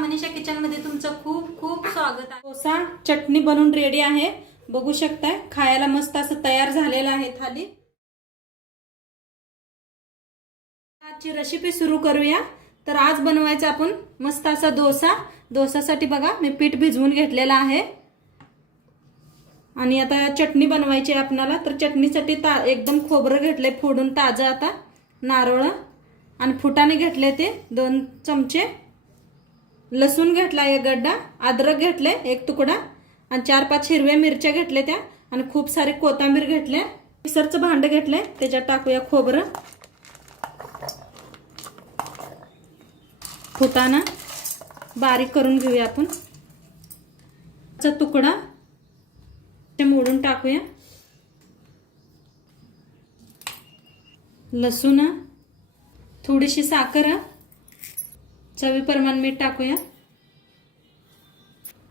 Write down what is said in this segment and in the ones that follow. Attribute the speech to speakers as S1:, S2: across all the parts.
S1: मनीषा किचनमध्ये तुमचं खूप खूप स्वागत आहे. डोसा चटणी बनवून रेडी आहे. बघू शकताय खायला मस्त असं तयार झालेलं आहे थाली. आजची रेसिपी सुरू करूया. तर आज बनवायचा आपण मस्त असा डोसा. डोसासाठी बघा मी पीठ भिजवून घेतलेलं आहे. आणि आता चटणी बनवायची आहे आपणाला. तर चटणीसाठी ता एकदम खोबरं घेतलंय फोडून ताजं आता. नारळ आणि फुटाने घेतले ते दोन चमचे. लसूण घेतला एक गड्डा अद्रक घेतले एक तुकडा आणि चार पाच हिरव्या मिरच्या घेतल्या त्या आणि खूप सारे कोथांबीर घेतले मिक्सरचं भांडं घेतले त्याच्यात टाकूया खोबरं. फुटाणा बारीक करून घेऊया आपण. चा तुकडा ते मोडून टाकूया. लसूण थोडीशी साखर चवीप्रमाण मीठ टाकूया.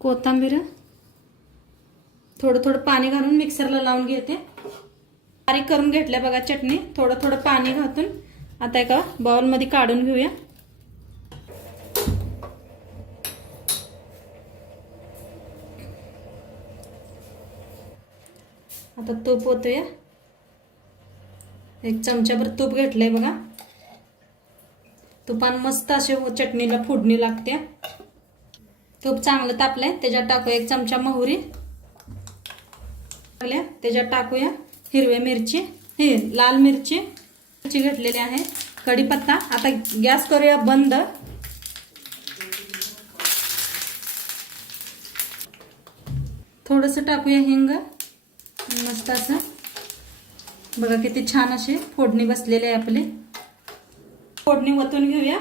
S1: कोथिंबीर. थोडं थोडं पाणी घालून मिक्सरला लावून घेते. बारीक करून घेतल्या बघा चटणी. थोडं थोडं पाणी घातून आता एका बाउलमध्ये काढून घेऊया. आता तूप होतोया एक चमच्याभर तूप घेतलंय बघा. तुपान मस्त असे चटणीला फोडणी लागते. तूप चांगलं तापलंय. त्याच्यात टाकूया एक चमचा मोहरी. टाकल्या. त्याच्यात टाकूया हिरव्या मिरची. हे लाल मिरची. मिरची घेतलेली आहे. कढीपत्ता. आता गॅस करूया बंद. थोडंसं टाकूया हिंग. मस्त असं. बघा किती छान असे फोडणी बसलेले आहे आपले. फोडणी वतून घेऊया.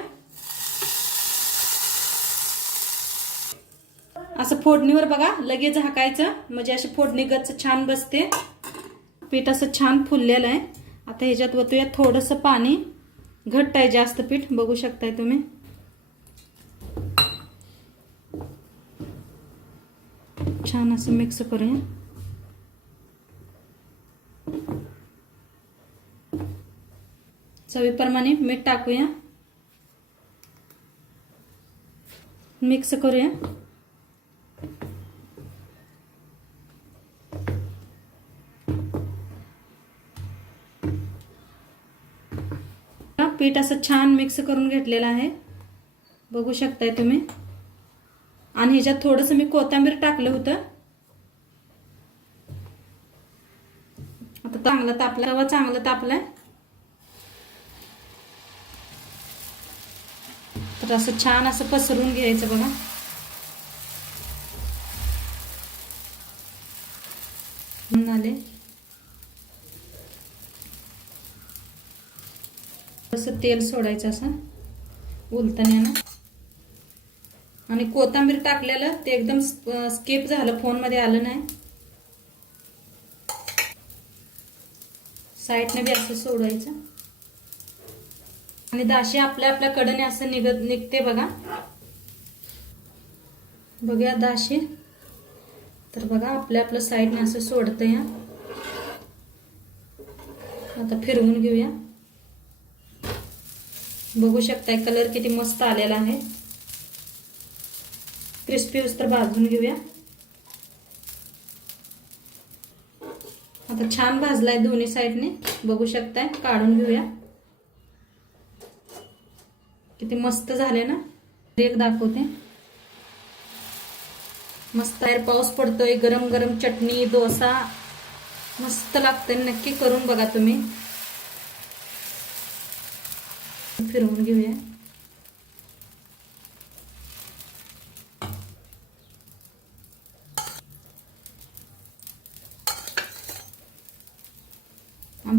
S1: असं फोडणीवर बघा लगेच झाकायचं. म्हणजे अशी फोडणी गच्च छान बसते. पीठ असं छान फुललेलं आहे. आता ह्याच्यात ओतूया थोडंसं पाणी. घट्ट आहे जास्त पीठ बघू शकताय तुम्ही. छान असं मिक्स करूया. चवीप्रमाणे मीठ टाकूया. मिक्स करूया. पीठ असं छान मिक्स करून घेतलेलं आहे. बघू शकताय तुम्ही. आणि ह्याच्यात थोडंसं मी कोथिंबीर टाकलं होतं. आता चांगलं तापलं रवा चांगलं तापलाय. तर असं छान असं पसरून घ्यायचं बघा. आले. असं तेल सोडायचं असं उलतण्यानं आणि कोथिंबीर टाकलेलं ते एकदम स्किप झालं फोनमध्ये आलं नाही. साईडने बी असं सोडायचं. आणि दाशी आपल्या आपल्या कडने असं निघत निघते बघा. बघूया दाशी. तर बघा आपल्या आपल्या साईडने असं सोडतं या आता फिरवून घेऊया. बघू शकताय कलर किती मस्त आलेला आहे. क्रिस्पी तर भाजून घेऊया. आता छान भाजलाय दोन्ही साईडने. बघू शकताय काढून घेऊया. किती मस्त झाले ना? एक दाखवते. मस्त बाहेर पाऊस पडतोय गरम गरम चटणी डोसा. मस्त लागतंय नक्की करून बघा तुम्ही. फिरवून घेऊया.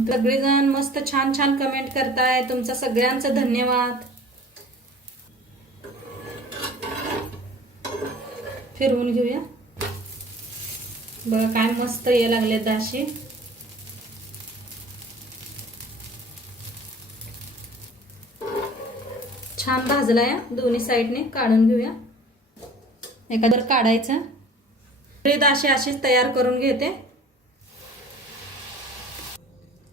S1: सगळेजण मस्त छान छान कमेंट करताय. तुमचा सगळ्यांचा धन्यवाद. फिरवून घेऊया. बघा काय मस्त ये लागले दाशी. छान भाजलाय दोन्ही साईडने काढून घेऊया. एखादं काढायचं. दाशी अशीच तयार करून घेते.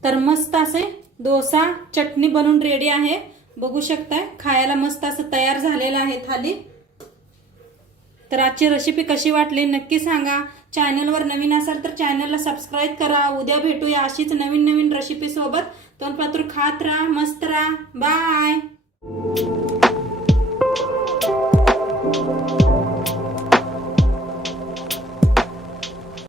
S1: तर मस्त असे डोसा चटणी बनवून रेडी आहे. बघू शकताय खायला मस्त असं तयार झालेलं आहे थाली. तर आजची रेसिपी कशी वाटली नक्की सांगा. चॅनलवर नवीन असाल तर चॅनलला सबस्क्राईब करा. उद्या भेटूया अशीच नवीन नवीन रेसिपीसोबत तोंडपात्र खात राहा मस्त राहा. बाय